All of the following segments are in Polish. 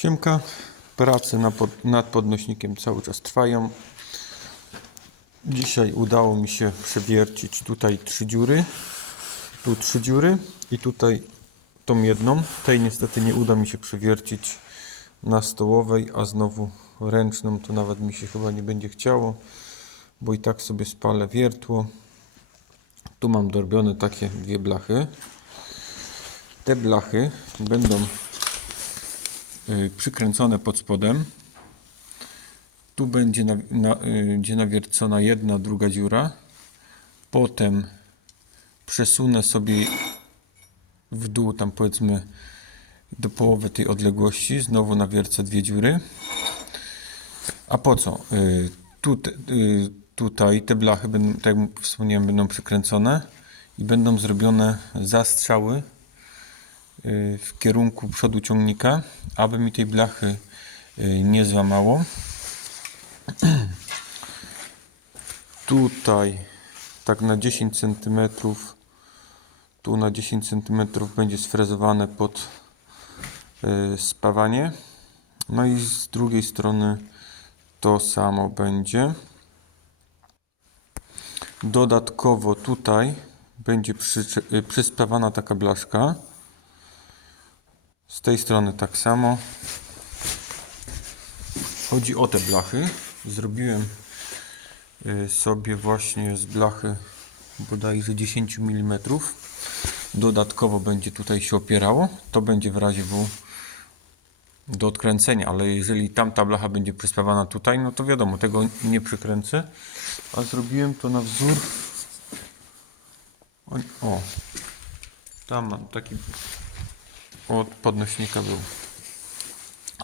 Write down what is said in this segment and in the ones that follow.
Siemka, prace nad podnośnikiem cały czas trwają. Dzisiaj udało mi się przewiercić tutaj trzy dziury, tu trzy dziury i tutaj tą jedną. Tej niestety nie uda mi się przewiercić na stołowej, a znowu ręczną to nawet mi się chyba nie będzie chciało, bo i tak sobie spalę wiertło. Tu mam dorobione takie dwie blachy. Te blachy będą przykręcone pod spodem. Tu będzie, na, na, y, nawiercona jedna, druga dziura. Potem przesunę sobie w dół, tam powiedzmy do połowy tej odległości. Znowu nawiercę dwie dziury. A po co? Y, Tu, y, tutaj te blachy, będą, tak jak wspomniałem, będą przykręcone i będą zrobione zastrzały y, w kierunku przodu ciągnika, aby mi tej blachy y, nie złamało. Tutaj tak na 10 cm, tu na 10 cm będzie sfrezowane pod y, spawanie. No i z drugiej strony to samo będzie. Dodatkowo tutaj będzie przycze- y, przyspawana taka blaszka. Z tej strony tak samo. Chodzi o te blachy. Zrobiłem y, sobie właśnie z blachy bodajże 10 mm. Dodatkowo będzie tutaj się opierało. To będzie w razie W do odkręcenia, ale jeżeli tamta blacha będzie przyspawana tutaj, no to wiadomo, tego nie przykręcę. A zrobiłem to na wzór. O, tam mam taki od podnośnika był.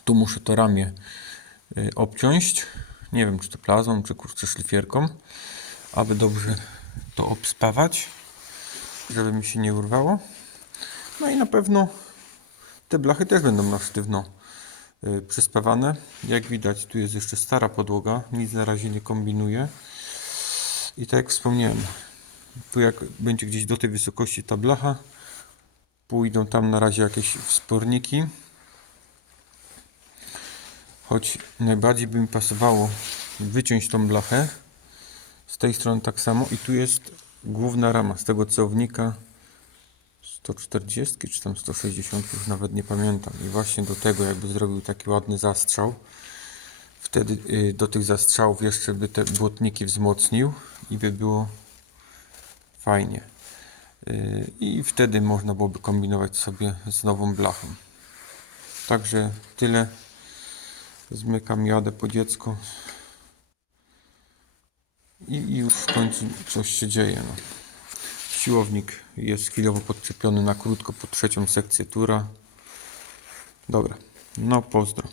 Tu muszę to ramię y, obciąć. Nie wiem, czy to plazmą, czy kurczę szlifierką, aby dobrze to obspawać, żeby mi się nie urwało. No i na pewno te blachy też będą na sztywno y, przyspawane. Jak widać, tu jest jeszcze stara podłoga, nic na razie nie kombinuję. I tak jak wspomniałem, tu jak będzie gdzieś do tej wysokości ta blacha, pójdą tam na razie jakieś wsporniki. Choć najbardziej by mi pasowało wyciąć tą blachę. Z tej strony tak samo i tu jest główna rama z tego celownika 140 czy tam 160, już nawet nie pamiętam. I właśnie do tego jakby zrobił taki ładny zastrzał. Wtedy y, do tych zastrzałów jeszcze by te błotniki wzmocnił i by było fajnie. Y, I wtedy można byłoby kombinować sobie z nową blachą. Także tyle. Zmykam, jadę po dziecko. I, I już w końcu coś się dzieje. No. Siłownik jest chwilowo podczepiony na krótko pod trzecią sekcję tura. Dobra, no pozdro.